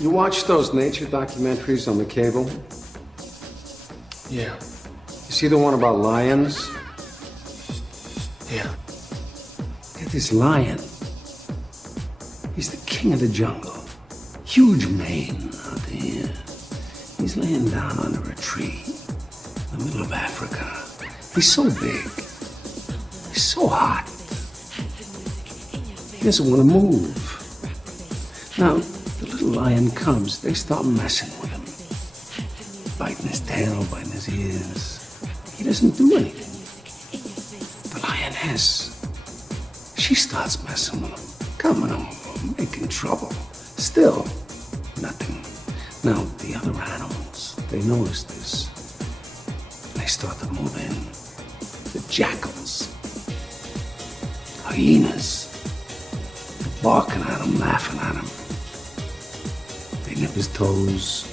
You watch those nature documentaries on the cable? Yeah. You see the one about lions? Yeah. Get this lion. He's the king of the jungle. Huge mane out there. He's laying down under a tree in the middle of Africa. He's so big. He's so hot. He doesn't want to move. Now, the little lion comes. They start messing with him. Biting his tail, biting his ears. He doesn't do anything. The lioness, she starts messing with him, coming over, making trouble. Still, nothing. Now, the other animals, they notice this. They start to move in. The jackals, hyenas, they're barking at him, laughing at him. They nip his toes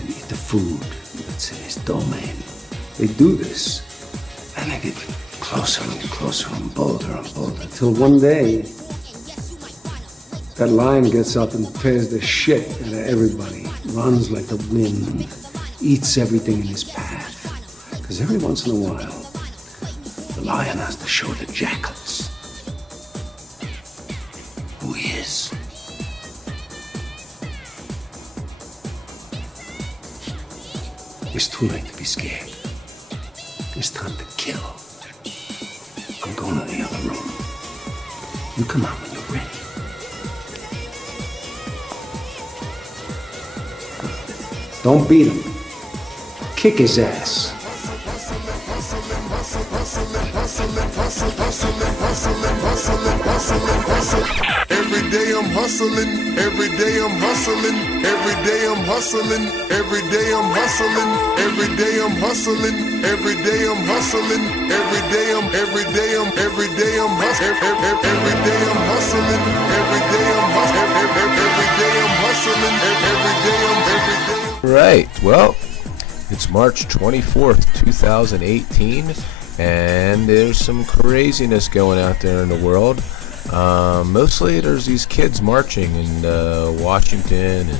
and eat the food that's in his domain. They do this, and they get closer and closer and bolder, till one day, that lion gets up and tears the shit out of everybody, runs like the wind, eats everything in his path. Because every once in a while, the lion has to show the jackals who he is. It's too late to be scared. It's time to kill. I'm going to the other room. You come out when you're ready. Don't beat him. Kick his ass. Every day I'm hustling, every day I'm hustling, every day I'm hustling, every day I'm hustling, every day I'm hustling, every day I'm hustling, every day I'm hustling, every day I'm hustling, every day I'm hustling, every day. Right. Well, it's March 24th, 2018, and there's some craziness going out there in the world. Mostly there's these kids marching in Washington and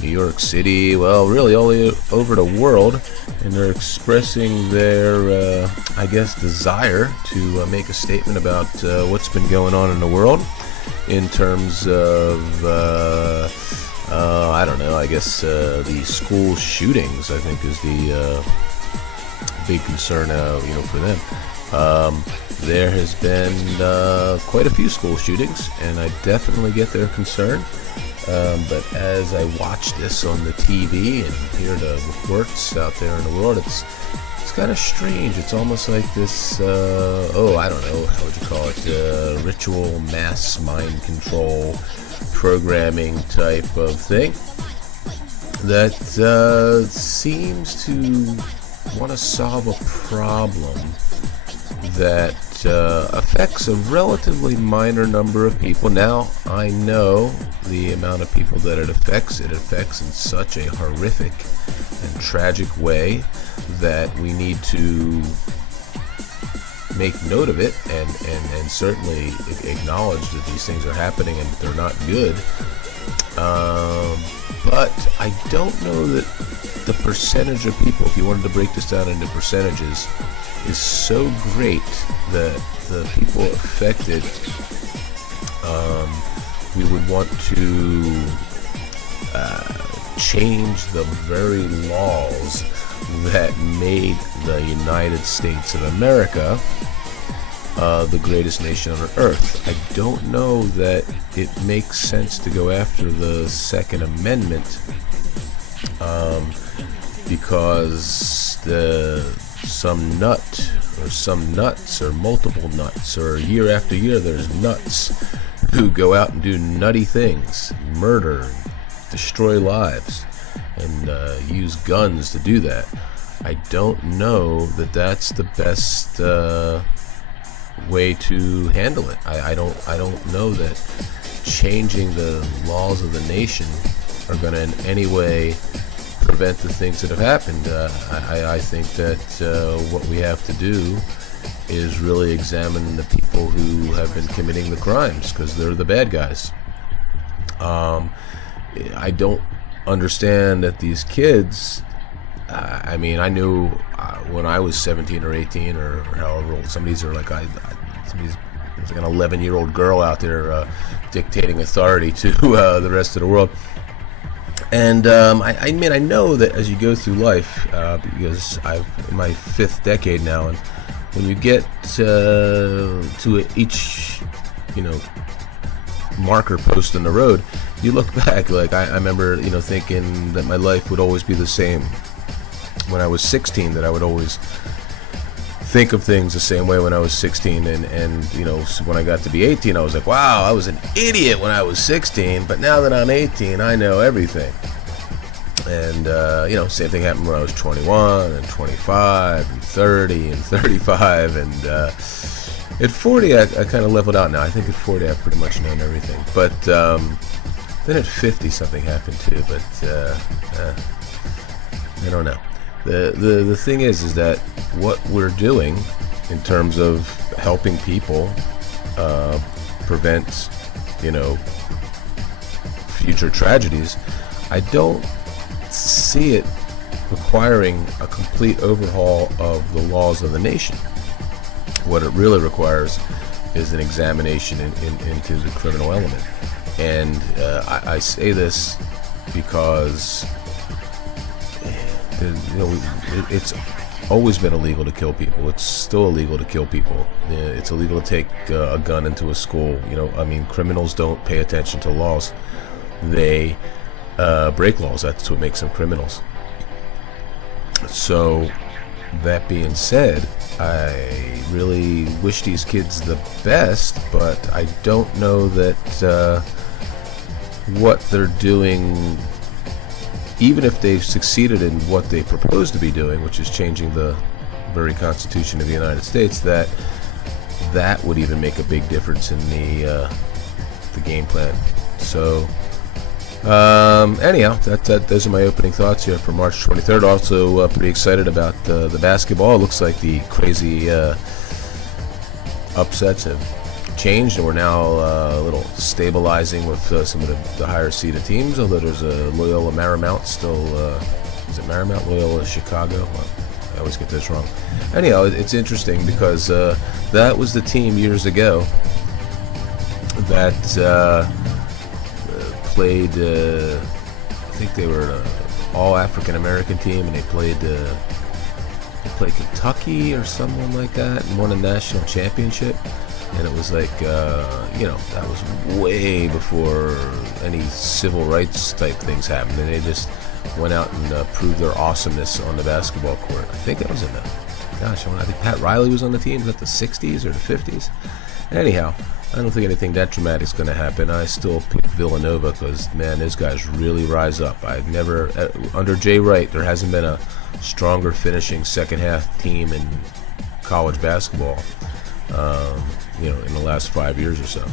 New York City, well, really all over the world, and they're expressing their, I guess, desire to make a statement about what's been going on in the world in terms of, I don't know, I guess the school shootings, I think, is the big concern, for them. There has been quite a few school shootings, and I definitely get their concern. But as I watch this on the TV and hear the reports out there in the world, it's kind of strange. It's almost like this, I don't know, how would you call it, ritual mass mind control programming type of thing that seems to want to solve a problem that affects a relatively minor number of people. Now, I know the amount of people that it affects. It affects in such a horrific and tragic way that we need to make note of it and certainly acknowledge that these things are happening and that they're not good. But I don't know that the percentage of people, if you wanted to break this down into percentages, is so great that the people affected, we would want to change the very laws that made the United States of America the greatest nation on earth. I don't know that it makes sense to go after the Second Amendment because some nut or some nuts or multiple nuts or year after year there's nuts who go out and do nutty things, murder, destroy lives, and use guns to do that. I don't know that that's the best way to handle it. I don't know that changing the laws of the nation are going to in any way prevent the things that have happened. I think that what we have to do is really examine the people who have been committing the crimes, because they're the bad guys. I don't understand that these kids. I mean, I knew when I was 17 or 18 or however old. Some of these are like there's like an 11-year-old girl out there dictating authority to the rest of the world. And I mean, I know that as you go through life, because I'm in my 5th decade now, and when you get to each, marker post on the road, you look back. Like I remember, thinking that my life would always be the same. When I was 16, that I would always think of things the same way when I was 16, and when I got to be 18, I was like, wow, I was an idiot when I was 16, but now that I'm 18, I know everything. And same thing happened when I was 21 and 25 and 30 and 35, and at 40 I kind of leveled out now. I think at 40 I've pretty much known everything, but then at 50 something happened too, but I don't know. The thing is that what we're doing in terms of helping people prevent, future tragedies, I don't see it requiring a complete overhaul of the laws of the nation. What it really requires is an examination into the criminal element. And I say this because it's always been illegal to kill people. It's still illegal to kill people. It's illegal to take a gun into a school. Criminals don't pay attention to laws. They break laws. That's what makes them criminals. So, that being said, I really wish these kids the best, but I don't know that what they're doing, even if they've succeeded in what they propose to be doing, which is changing the very Constitution of the United States, that would even make a big difference in the game plan. So, anyhow, those are my opening thoughts here for March 23rd. Also, pretty excited about the basketball. It looks like the crazy upsets have changed, and we're now a little stabilizing with some of the higher seeded teams, although there's a Loyola Marymount still. Is it Marymount? Loyola Chicago? Well, I always get this wrong. Anyhow, it's interesting because that was the team years ago that played, I think they were an all African American team, and they played Kentucky or someone like that and won a national championship. And it was like, that was way before any civil rights type things happened. And they just went out and proved their awesomeness on the basketball court. I think that was in I think Pat Riley was on the team. Was that the 60s or the 50s? Anyhow, I don't think anything that dramatic is going to happen. I still pick Villanova because, man, those guys really rise up. I've never, under Jay Wright, there hasn't been a stronger finishing second half team in college basketball. In the last 5 years or so.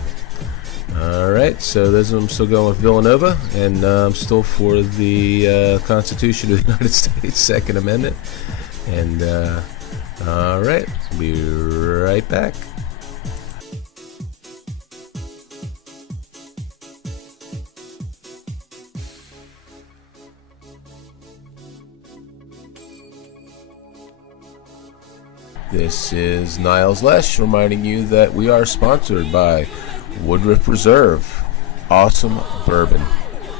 All right, so I'm still going with Villanova, and I'm still for the Constitution of the United States, Second Amendment. And all right, be right back. This is Niles Lesh reminding you that we are sponsored by Woodruff Reserve, awesome bourbon,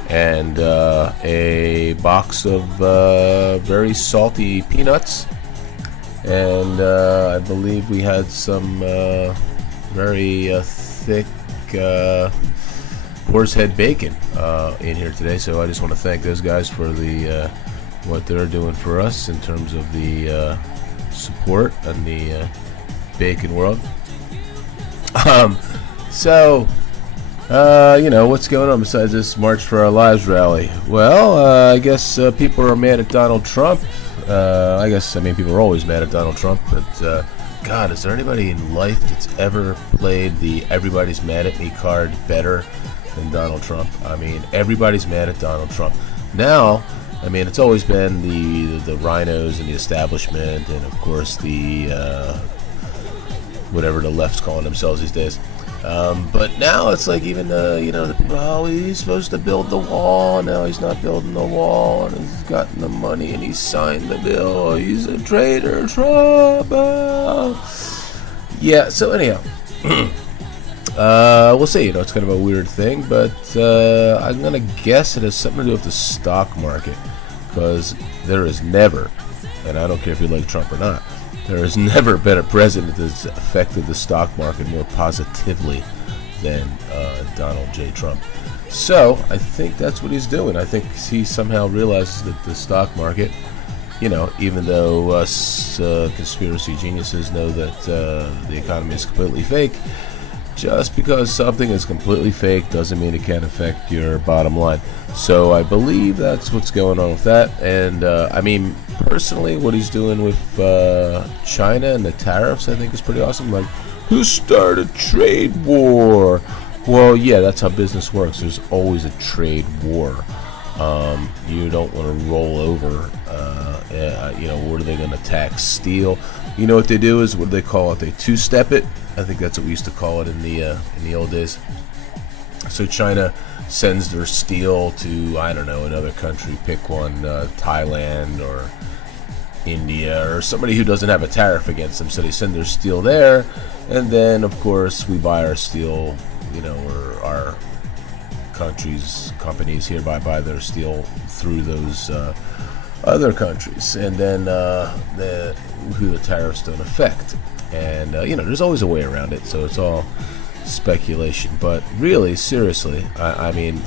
and a box of very salty peanuts, and I believe we had some very thick horsehead bacon in here today. So I just want to thank those guys for the what they're doing for us in terms of the support in the bacon world. What's going on besides this March for Our Lives rally? Well, I guess people are mad at Donald Trump. People are always mad at Donald Trump, but God, is there anybody in life that's ever played the everybody's mad at me card better than Donald Trump? I mean, everybody's mad at Donald Trump. Now, it's always been the rhinos and the establishment, and of course the whatever the left's calling themselves these days. But now it's like even the people, oh, he's supposed to build the wall. Now he's not building the wall, and he's gotten the money, and he signed the bill. He's a traitor, Trump. Yeah. So anyhow, we'll see. It's kind of a weird thing, but I'm gonna guess it has something to do with the stock market, because there is never, and I don't care if you like Trump or not, there has never been a president that's affected the stock market more positively than Donald J. Trump. So I think that's what he's doing. I think he somehow realizes that the stock market, even though us conspiracy geniuses know that the economy is completely fake, just because something is completely fake doesn't mean it can't affect your bottom line. So I believe that's what's going on with that. And I mean, personally, what he's doing with China and the tariffs, I think is pretty awesome. Like, who started trade war? Well, yeah, that's how business works. There's always a trade war. You don't want to roll over. What are they going to tax? Steel. You know what they do is, what do they call it? They two-step it. I think that's what we used to call it in the old days. So China sends their steel to, I don't know, another country. Pick one, Thailand or India or somebody who doesn't have a tariff against them. So they send their steel there, and then of course we buy our steel. Or our companies hereby buy their steel through those other countries, and then who the tariffs don't affect. And there's always a way around it, so it's all speculation. But really, seriously, I mean,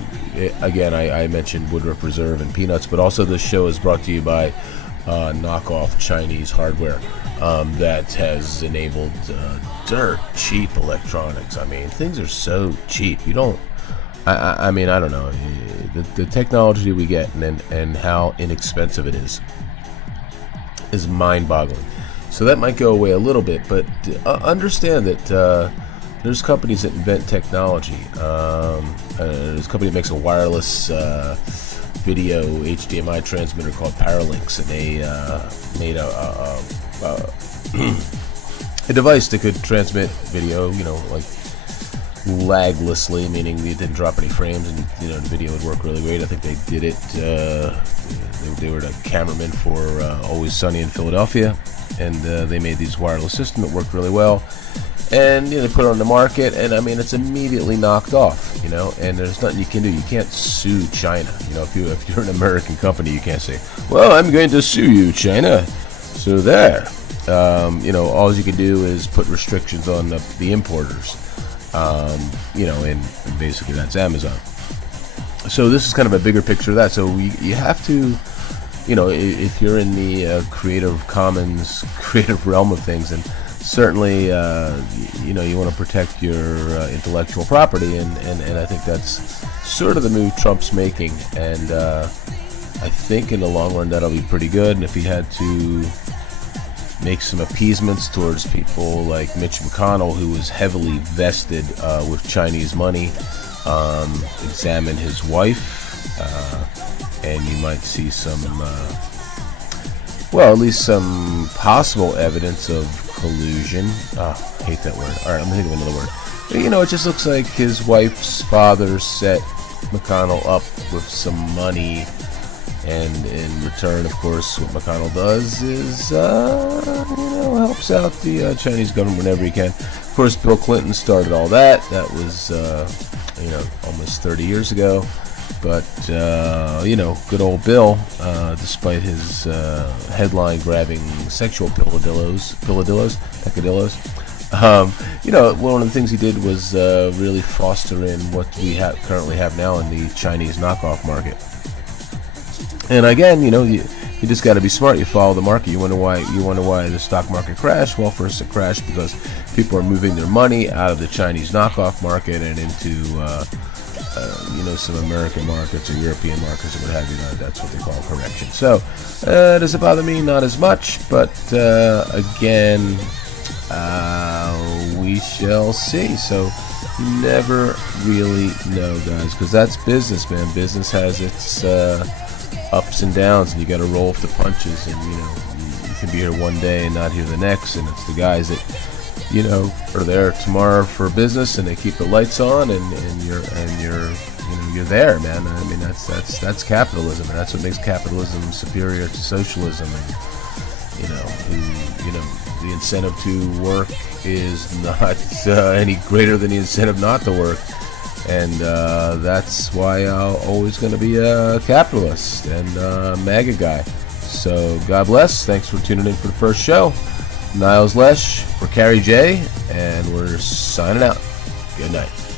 I mentioned Woodruff Reserve and peanuts, but also this show is brought to you by knockoff Chinese hardware that has enabled dirt cheap electronics. I mean, things are so cheap. You don't. I mean, I don't know. The technology we get and how inexpensive it is mind-boggling. So that might go away a little bit, but understand that there's companies that invent technology. There's a company that makes a wireless video HDMI transmitter called Paralinx, and they made a device that could transmit video, like laglessly, meaning it didn't drop any frames, and the video would work really great. I think they did it. They were the cameraman for Always Sunny in Philadelphia, and they made these wireless system that worked really well. And they put it on the market, and I mean, it's immediately knocked off, and there's nothing you can do. You can't sue China. If you're an American company, you can't say, well, I'm going to sue you, China. So there. All you can do is put restrictions on the importers. And basically that's Amazon. So this is kind of a bigger picture of that. So you have to, if you're in the Creative Commons, creative realm of things, and certainly, you want to protect your intellectual property, and I think that's sort of the move Trump's making, and I think in the long run that'll be pretty good. And if he had to make some appeasements towards people like Mitch McConnell, who was heavily vested with Chinese money, examine his wife, and you might see some, at least some possible evidence of collusion. I hate that word. Alright, I'm going to think of another word. It just looks like his wife's father set McConnell up with some money, and in return, of course, what McConnell does is, helps out the Chinese government whenever he can. Of course, Bill Clinton started all that. That was, almost 30 years ago. But, good old Bill, despite his headline-grabbing sexual peccadillos, one of the things he did was really foster in what we currently have now in the Chinese knockoff market. And again, you just got to be smart. You follow the market. You wonder why the stock market crashed. Well, first it crashed because people are moving their money out of the Chinese knockoff market and into some American markets or European markets or what have you. That's what they call correction. So does it bother me? Not as much, but again, we shall see. So you never really know, guys, because that's business, man. Business has its ups and downs, and you got to roll with the punches. And you can be here one day and not here the next. And it's the guys that are there tomorrow for business, and they keep the lights on, and you're there, man. I mean, that's capitalism, and that's what makes capitalism superior to socialism. And the incentive to work is not any greater than the incentive not to work, and that's why I'm always going to be a capitalist and a MAGA guy. So God bless. Thanks for tuning in for the first show. Niles Lesh for Carrie J, and we're signing out. Good night.